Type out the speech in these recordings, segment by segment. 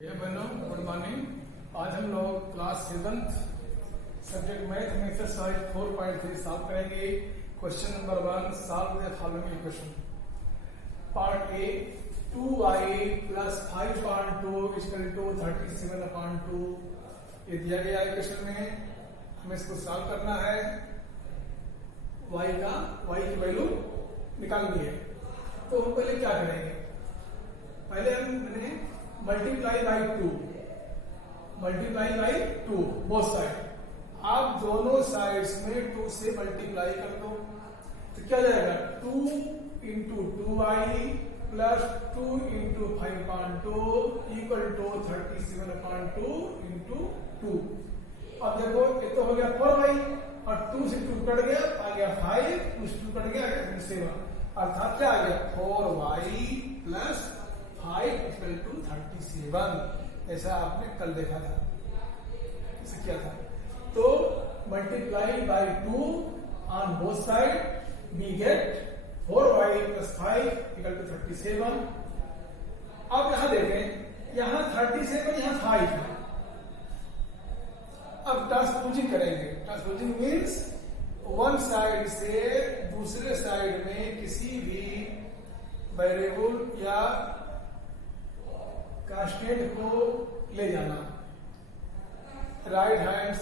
बहनों good morning. आज हम लोग क्लास 7th सब्जेक्ट मैथ में एक्सरसाइज 4.3 सॉल्व करेंगे। Question number 1, solve the following equation. Part A, 2y plus 5/2 equal to 37/2 ये दिया गया है क्वेश्चन में। हमें इसको सॉल्व करना है। y की वैल्यू निकालनी है। तो हम पहले क्या करेंगे, पहले हमने multiply by two both side. आप दोनों साइड्स में 2 से मल्टीप्लाई कर दो तो क्या जाएगा, 2 into 2y plus 2 into 5/2 equal to 37/2 into 2। अब देखो ये तो हो गया 4y और 2 से 2 कट गया, आ गया 5, 2 से 2 कट गया, आ गया 7। अर्थात क्या आ गया 4y प्लस 5 इक्वल टू 37। ऐसा आपने कल देखा था, ऐसा किया था। तो multiply by 2 on both side we get 4y plus 5 equal to 37। अब यहां देखें, यहां 37 यहां 5 है। अब ट्रांसपोजिंग करेंगे। ट्रांसपोजिंग मीन्स वन साइड से दूसरे साइड में किसी भी वेरिएबल या कांस्टेंट को ले जाना। राइट हैंड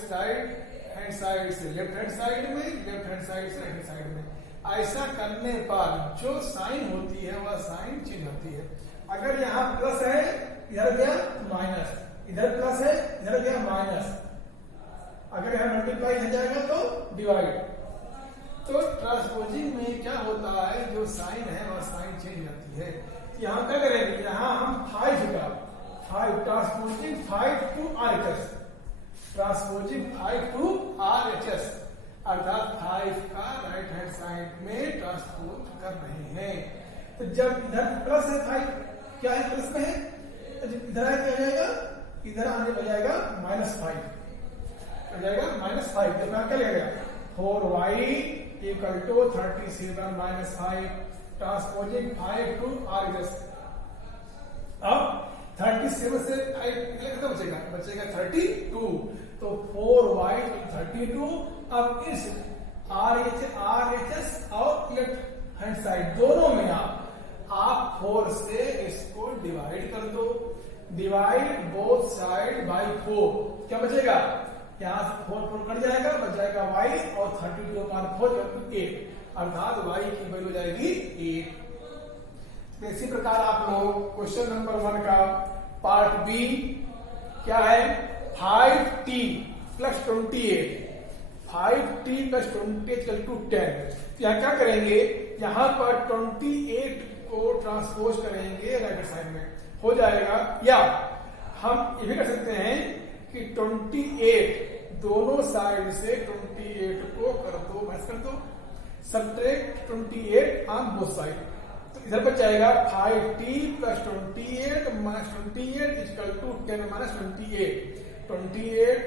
साइड से लेफ्ट हैंड साइड में, लेफ्ट हैंड साइड से राइट हैंड साइड में। ऐसा करने पर जो साइन होती है वह साइन चेंज होती है। अगर यहाँ प्लस है इधर गया माइनस, इधर प्लस है इधर गया माइनस। अगर यहाँ मल्टीप्लाई हो जाएगा तो डिवाइड। तो ट्रांसपोजिंग में क्या होता है, जो साइन है वह साइन चेंज होती है। यहां क्या करेंगे, यहां हम 5 का 5 transposing 5 to RHS, transposing 5 to RHS अर्थात 5 का राइट हैंड साइड में ट्रांसपोज कर रहे हैं। तो जब इधर प्लस है 5 क्या है, प्लस में है, इधर क्या हो जाएगा, इधर आने पर जाएगा -5 हो जाएगा -5। तो क्या लगेगा 4y equal to 37 minus 5 transposing 5 to RHS। अब 37 से 5 कितना बचेगा, 32। तो 4y 32। अब इस RHS और लेफ्ट हैंड साइड दोनों में आप 4 से इसको डिवाइड कर दो। Divide both side by 4। क्या बचेगा, यहां से 4 कट जाएगा, बच जाएगा y और 32/4 8 अर्थात y की वैल्यू जाएगी 8। इसी प्रकार आप लोग क्वेश्चन नंबर 1 का पार्ट बी क्या है, 5t plus 28, 5t plus 28 equal to 10। यहाँ क्या करेंगे, यहाँ पर 28 को ट्रांसपोज करेंगे राइट साइड में, हो जाएगा। या हम ये भी कर सकते हैं कि 28 दोनों साइड से 28 को कर दो, माइनस कर दो, सब्ट्रैक्ट 28 ऑन बोथ साइड। तो इधर बच जाएगा 5t plus 28 minus 28 equal to 10 minus 28। 28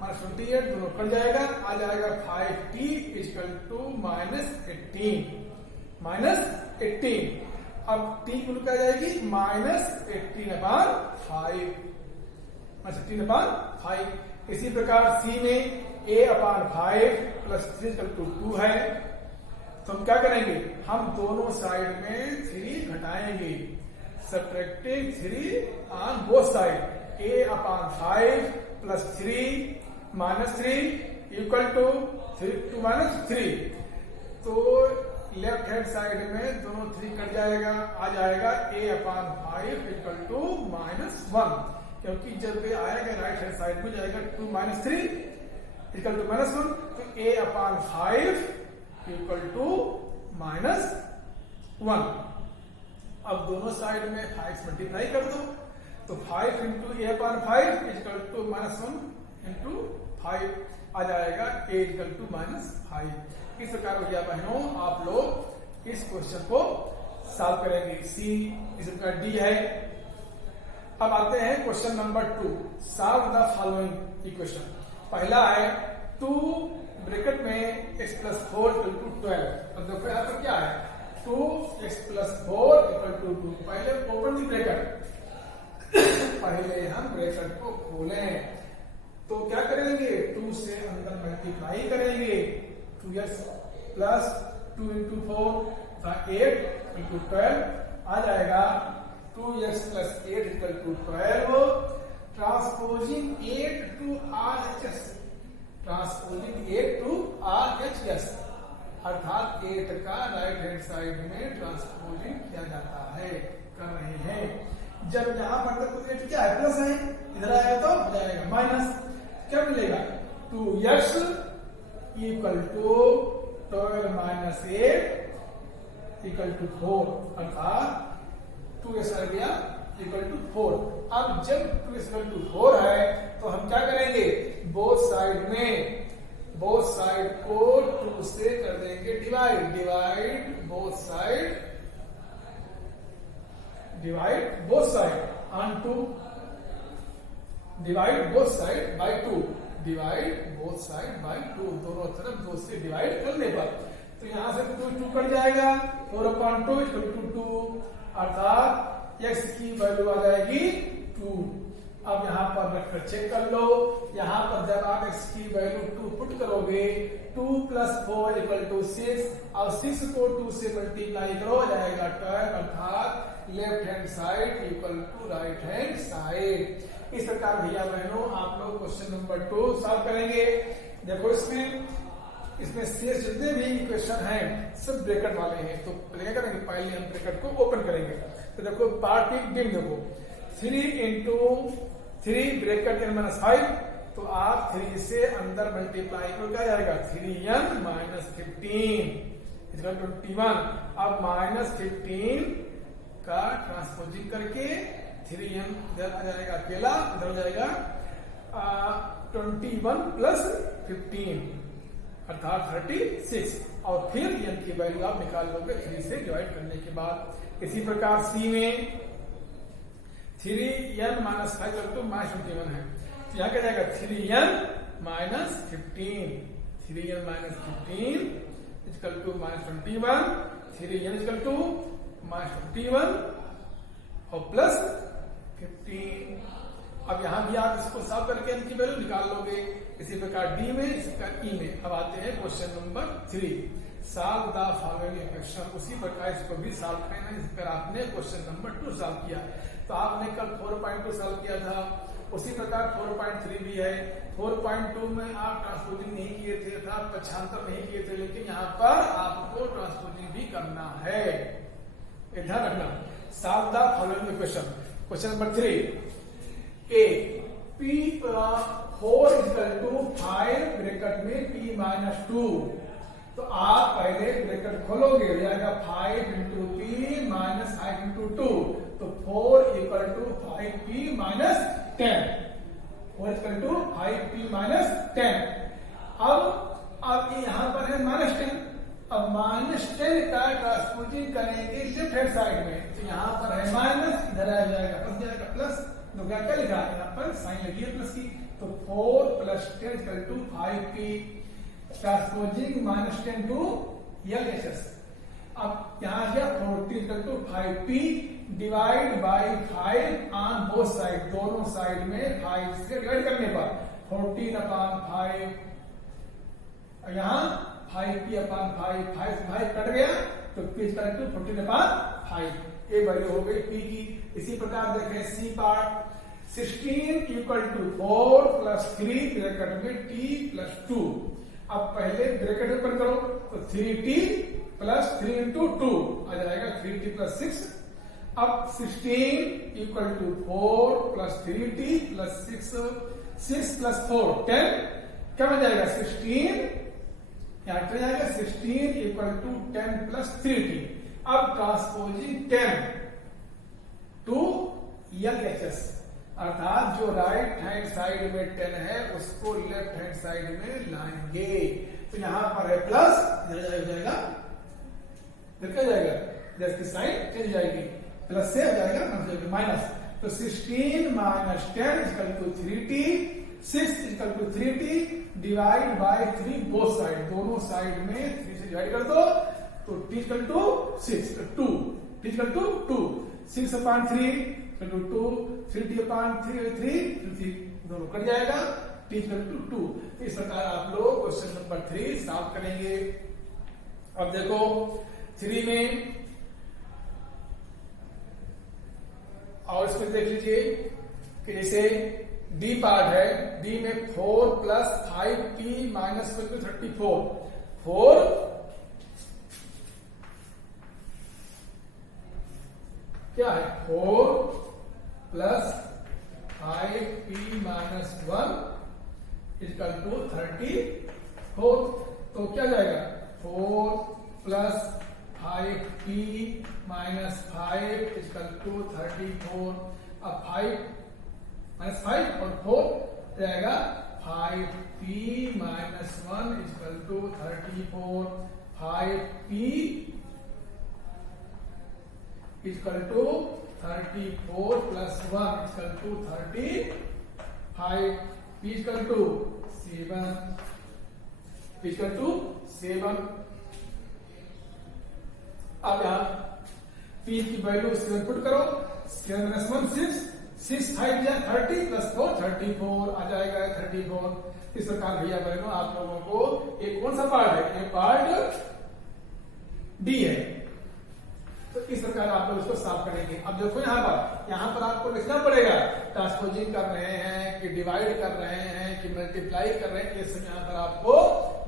minus 28 दोनों कट जाएगा, आ जाएगा 5t इक्वल टू -18 -18। अब t की क्या जाएगी -18/5 -18/5। इसी प्रकार C में a/5 प्लस 3 इक्वल टू 2 है। तो हम क्या करेंगे, हम दोनों साइड में 3 घटाएंगे, subtracting 3 on both side. a/5 plus 3 minus 3 equal to 3 तो लेफ्ट हैंड साइड में दोनों 3 कट जाएगा, आ जाएगा a/5 इक्वल टू -1, क्योंकि जब ये आएगा राइट हैंड साइड में जाएगा 2 - 3 इक्वल टू -1। तो a/5 इक्वल टू -1। अब दोनों साइड में 5 मल्टीप्लाई कर दो, तो 5 into a/5 equal to -1 into 5 आ जाएगा a इक्वल टू -5। इस प्रकार हो गया बहनों, आप लोग इस क्वेश्चन को सॉल्व करेंगे। सी इस प्रकार डी है। अब आते हैं question number 2, solve the following equation. पहला है 2 ब्रैकेट में x प्लस 4 इक्वल टू 12। अब देखो यहाँ पर क्या है, 2x प्लस 4 इक्वल टू 2। पहले ओपन द ब्रैकेट पहले हम ब्रैकेट को खोलें। तो क्या करेंगे, 2 से अंदर मल्टीप्लाई करेंगे, 2x प्लस 2 इंटू 4 8 इंटू 12 आ जाएगा 2x plus 8 equal to 12। Transposing 8 to RHS, transposing 8 to RHS अर्थात 8 का राइट हैंड साइड में ट्रांसपोजिंग किया जाता है, कर रहे हैं। जब यहां पर तो 8 क्या है, प्लस है, इधर आएगा तो हो जाएगा माइनस। क्या मिलेगा, 2x equal to 12 minus 8 equal to 4 अर्थात 2x आ गया इक्वल टू 4। अब जब 2x इक्वल टू 4 है तो हम क्या करेंगे, बोथ साइड को 2 से कर देंगे divide both side on 2, divide both side by 2, दोनों तरफ 2 से डिवाइड करने पर तो यहां से 2 कट जाएगा, 4/2 इक्वल टू 2 अर्थात x की वैल्यू आ जाएगी 2। अब यहां पर रखकर चेक कर लो, यहां पर जब आप x की वैल्यू 2 पुट करोगे 2 प्लस 4 इक्वल टू 6 और 6 को 2 से मल्टीप्लाई करो जाएगा 12 अर्थात left hand side equal to right hand side. इस प्रकार भैया बहनों आप लोग क्वेश्चन नंबर 2 सॉल्व करेंगे। देखो इसमें शेष जितने भी इक्वेशन हैं सब ब्रैकेट वाले हैं, तो क्या करेंगे, पहले हम ब्रैकेट को ओपन करेंगे। तो देखो पार्ट डिम देखो 3 इंटू 3 ब्रैकेट n माइनस 5, तो आप 3 से अंदर मल्टीप्लाई करो क्या जाएगा, 3n माइनस 15 इक्वल 21। अब माइनस 15 का ट्रांसपोजिंग करके 3n इधर आ जाएगा अकेला, इधर जाएगा 21 प्लस 15 अर्थात 36 और फिर n की वैल्यू आप निकाल लोगे 3 से डिवाइड करने के बाद। इसी प्रकार C में 3n minus 5 equal to minus 21 है, तो यहाँ क्या जाएगा 3n minus 15, 3n minus 15 equal to minus 21, 3n equal to minus 21 और प्लस 15। अब यहां भी आप इसको सॉल्व करके इनकी वैल्यू निकाल लोगे। इसी प्रकार डी में, इसी प्रकार ई में। अब आते हैं question number 3, solve the following equation. उसी प्रकार इसको भी सॉल्व करना है जिस पर आपने क्वेश्चन नंबर 2 सॉल्व किया। तो आपने कल 4.2 सॉल्व किया था, उसी प्रकार 4.3 भी है। 4.2 में आप ट्रांसपोजिंग नहीं किए थे अर्थात पक्षांतर नहीं किए थे, लेकिन यहाँ पर आपको ट्रांसपोजिंग भी करना है, ध्यान रखना। Solve the following equation. Question number 3, A p 4 equal to 5 bracket में p माइनस 2। तो आप पहले ब्रैकेट खोलोगे, हो जाएगा 5 इंटू p माइनस 5 इंटू 2, तो 4 equal to 5p minus 10, 4 equal to 5p minus 10। अब यहां पर है माइनस 10, अब माइनस 10 का ट्रांसपोजिंग करेंगे लेफ्ट हैंड साइड में, तो यहाँ पर है माइनस, इधर आ जाएगा प्लस, जाएगा प्लस, तो क्या लिखा है यहाँ पर साइन लगी है प्लस की, तो 4 plus 10 equal to 5p transposing minus 10 to LHS। अब यहाँ गया 40 equal to 5p divide by 5 on both side, दोनों साइड में 5 से डिवाइड करने पर 14/5, यहाँ 5p अपॉन 5 कट गया तो p इक्वल टू 14/5, ये वैल्यू हो गई p की। इसी प्रकार देखें C part, 16 equal to 4 plus 3 bracket में t प्लस 2। अब पहले ब्रैकेट ओपन करो तो 3t प्लस 3 इंटू 2 आ जाएगा 3t प्लस 6। अब 16 equal to 4 plus 3t plus 6 plus 4 10, क्या बन जाएगा 16, यहां पर जाएगा 16 इक्वल टू 10 प्लस 3t। अब ट्रांसपोजिंग 10 टू LHS अर्थात जो राइट हैंड साइड में 10 है उसको लेफ्ट हैंड साइड में लाएंगे, तो यहां पर है प्लस, इधर जाएगा, इधर क्या जाएगा, प्लस की साइड चली जाएगी, प्लस से हो जाएगा माइनस, तो 16 minus 10 equal to 3t, 6 equal to 3t divide by 3 both side, दोनों साइड में 3 से डिवाइड कर दो, तो t equal to 6, 2, t equal to 2, 6/3 equal to 2, 3t upon 3 दोनों कट जाएगा, t इक्वल टू 2। तो इस प्रकार आप लोग क्वेश्चन नंबर 3 सॉल्व करेंगे। अब देखो 3 में और इसमें देख लीजिए कि जैसे डी पार्ट है, डी में 4 प्लस 5t माइनस 34, 4 क्या है 4 plus 5p minus 1 equal to 34। तो क्या जाएगा 4 plus 5p minus 5 equal to 34। अब 5 माइनस 5 और 4 जाएगा 5p minus 1 equal to 34। 5p equal to 34 plus 1 equal to 35। p equal to 7, p equal to 7। अब यहां p की वैल्यू 7 पुट करो, 7 माइनस 1 6 5 या 30 प्लस 4 34 आ जाएगा 34। इस प्रकार भैया बहनों आप लोगों को एक कौन सा पार्ट है, ये पार्ट डी है। तो इस प्रकार आप लोग इसको सॉल्व करेंगे। अब देखो यहाँ पर आपको लिखना पड़ेगा, ट्रांसपोजिंग कर रहे हैं कि डिवाइड कर रहे हैं कि मल्टीप्लाई कर रहे हैं, ये सब यहाँ पर आपको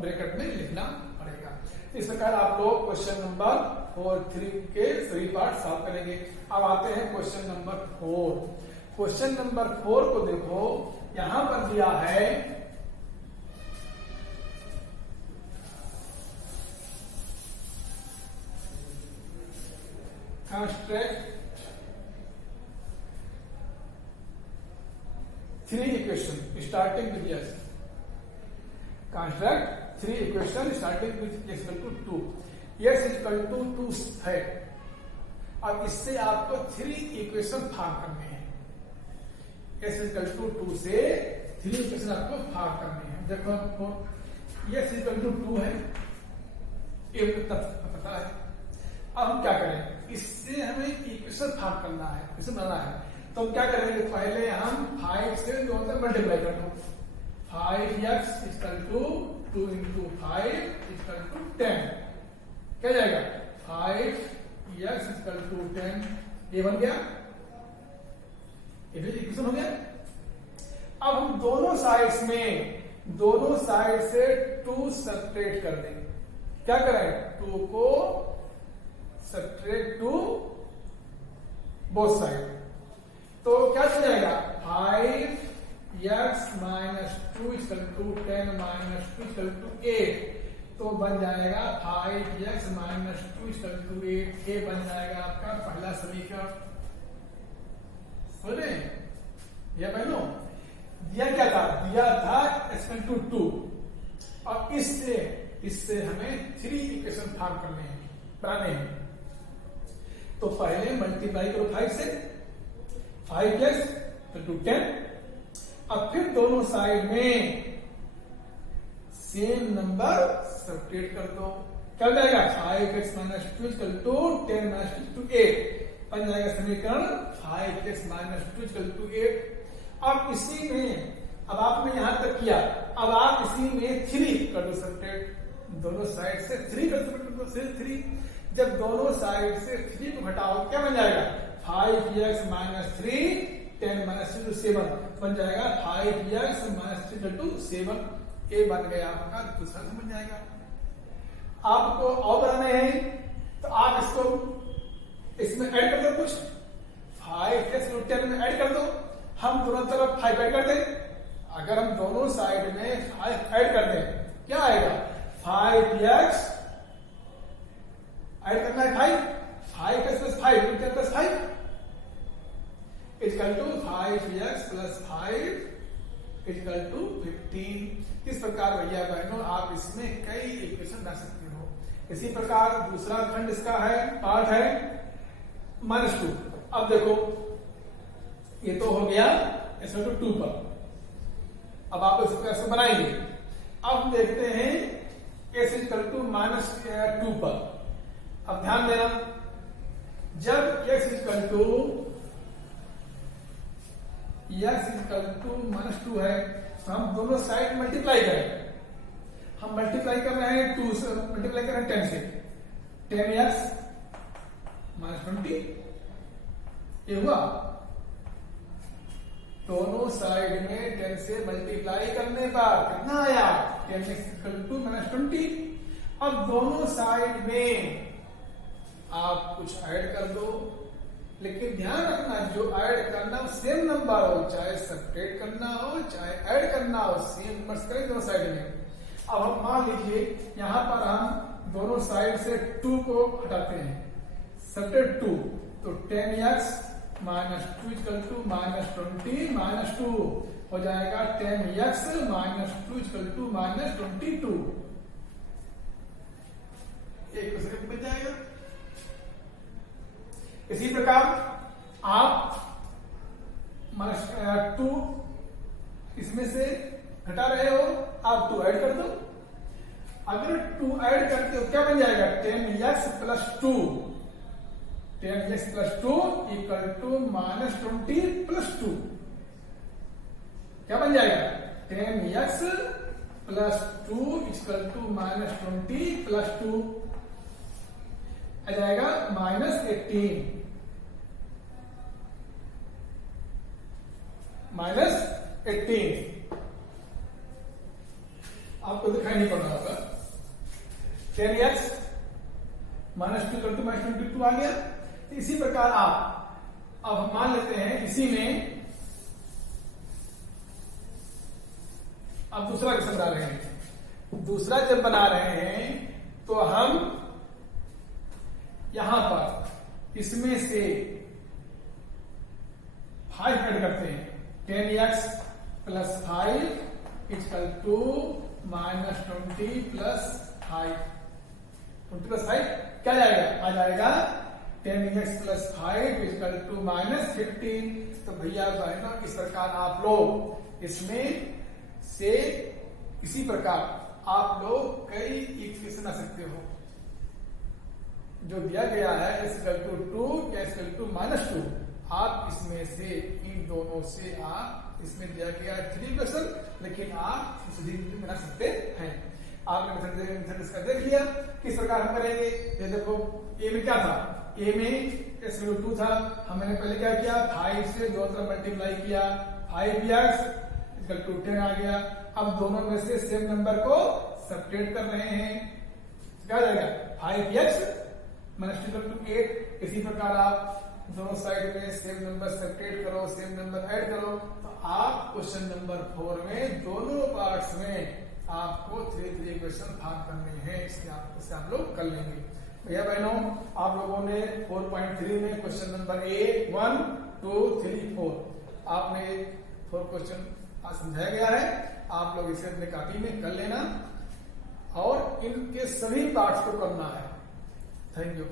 ब्रैकेट में लिखना पड़ेगा। इस प्रकार आप लोग क्वेश्चन नंबर 4 3 के सभी पार्ट सॉल्व करेंगे। अब आते हैं क्वेश्चन नंबर 4। क्वेश्चन नंबर 4 को देखो, यहां पर दिया है construct 3 equation starting with yes. Construct 3 equation starting with x equal to 2, x equal to 2 है। अब इससे आपको 3 इक्वेशन भाग करने हैं, x इक्वल टू 2 से 3 इक्वेशन आपको भाग करने हैं। देखो आपको x इक्वल टू 2 है, ये पता है। अब हम क्या करें, इससे हमें इक्वेशन भाग करना है, इसे बनाना है। तो हम क्या करेंगे, पहले हम 5 से 2 तक मल्टीप्लाई कर दो। 5x equal to 2 into 5 equal to 10 क्या जाएगा 5x इक्वल टू 10। ये बन गया, ये भी इक्वेशन हो गया। अब हम दोनों साइड से 2 सब्ट्रैक्ट कर देंगे। क्या करें, 2 को सब्ट्रैक्ट टू बोथ साइड। तो क्या चल जाएगा 5x minus 2 equal to 10 minus 2 equal to 8। तो बन जाएगा 5x माइनस 2 इक्वल टू 8। ये बन जाएगा आपका पहला समीकरण। सुने ये बहनों, दिया क्या था, दिया था x इक्वल टू 2 और इससे हमें 3 इक्वेशन भाग करने हैं, बनाने हैं। तो पहले मल्टीप्लाई करो 5 से, 5x इक्वल टू 10। अब फिर दोनों साइड में सेम नंबर सब्ट्रैक्ट कर दो। क्या जाएगा 5x minus 2 equal to 10 minus 2 to 8 बन जाएगा समीकरण 5x माइनस 2 इक्वल टू 8। अब इसी में, अब आपने यहां तक किया, अब आप इसी में 3 कर दो सब्ट्रैक्ट, दोनों साइड से 3 कर दो, 3। जब दोनों साइड से 3 को घटाओ क्या बन जाएगा 5x माइनस 3 10 माइनस 2 7 बन जाएगा 5x माइनस 3 इक्वल टू 7। ये बन गया आपका दूसरा बन जाएगा। आपको और बनाने हैं तो आप इसको इसमें ऐड कर दो, कुछ 5x 10 में ऐड कर दो। हम दोनों तरफ 5 ऐड कर दें। अगर हम दोनों साइड में 5 ऐड कर दें क्या आएगा 5x ऐड करना है 5 plus 5 10 plus 5 equal to 5x plus 5 equal to 15। इस प्रकार भैया बहनों आप इसमें कई इक्वेशन बना सकते हो। इसी प्रकार दूसरा खंड इसका है, पार्ट है -2। अब देखो ये तो हो गया इसमें तो 2 पर। अब आप इसको कैसे बनाएंगे, अब देखते हैं x इक्वल टू -2 पर। अब ध्यान देना, जब x equal to x equal to -2 है, तो हम दोनों साइड मल्टीप्लाई करें। हम मल्टीप्लाई कर रहे हैं 2 से, मल्टीप्लाई कर रहे हैं 10 से, 10x -20 ये हुआ। दोनों साइड में 10 से मल्टीप्लाई करने पर कितना आया, 10x इक्वल टू -20। अब दोनों साइड में आप कुछ ऐड कर दो, लेकिन ध्यान रखना जो ऐड करना हो सेम नंबर हो, चाहे सब्ट्रैक्ट करना हो चाहे ऐड करना हो, सेम नंबर्स करें दोनों साइड में। अब हम मान लीजिए यहां पर हम दोनों साइड से 2 को हटाते हैं, सब्ट्रैक्ट 2, तो 10x -2 इक्वल टू -20 -2 हो जाएगा 10x -2 इक्वल टू -22। एक दूसरे में जाएगा। इसी प्रकार आप -2 इसमें से घटा रहे हो, आप 2 ऐड कर दो। अगर 2 ऐड करते हो क्या बन जाएगा, 10x + 2, 10x + 2 इक्वल टू -20 + 2। क्या बन जाएगा, 10x + 2 इक्वल टू -20 + 2 आ जाएगा -18 आपको दिखाई नहीं पड़ रहा होगा। 10x -2 इक्वल टू -22 आ गया। तो इसी प्रकार आप अब हम मान लेते हैं इसी में अब दूसरा क्वेश्चन बना रहे हैं। दूसरा जब बना रहे हैं तो हम यहां पर इसमें से 5 ऐड करते हैं, 10x + 5 इक्वल टू -20 + 5। 20 + 5 क्या जाएगा, आ जाएगा 10x + 5 इक्वल टू -15। तो भैया बहनों इस प्रकार आप लोग इसमें से इसी प्रकार आप लोग कई इक्वेशन आ सकते हो। जो दिया गया है x=2 या x=-2, आप इसमें से इन दोनों से आप इसमें दिया गया 3 क्वेश्चन, लेकिन आप इसे बना सकते हैं। आपने मेथड इसका देख लिया किस प्रकार हम करेंगे। ये देखो ए में क्या था, ए में x=2 था, हमने पहले क्या किया 5 से 2 तरफ मल्टीप्लाई किया, 5x = 10 आ गया। अब दोनों में से सेम नंबर को सब्ट्रैक्ट कर रहे हैं, क्या जाएगा 5x -2 8। इसी प्रकार आप दोनों साइड में सेम नंबर सब्ट्रैक्ट करो, सेम नंबर ऐड करो, तो आप क्वेश्चन नंबर 4 में दोनों पार्ट्स में आपको 3 इक्वेशन फाइंड करने हैं। इससे आप लोग कर लेंगे। भैया बहनों आप लोगों ने 4.3 में क्वेश्चन नंबर A 1 2 3 4 आपने 4 क्वेश्चन समझाया गया है। आप लोग इसे अपने कॉपी में कर लेना और इनके सभी पार्ट्स को करना है। Thank you.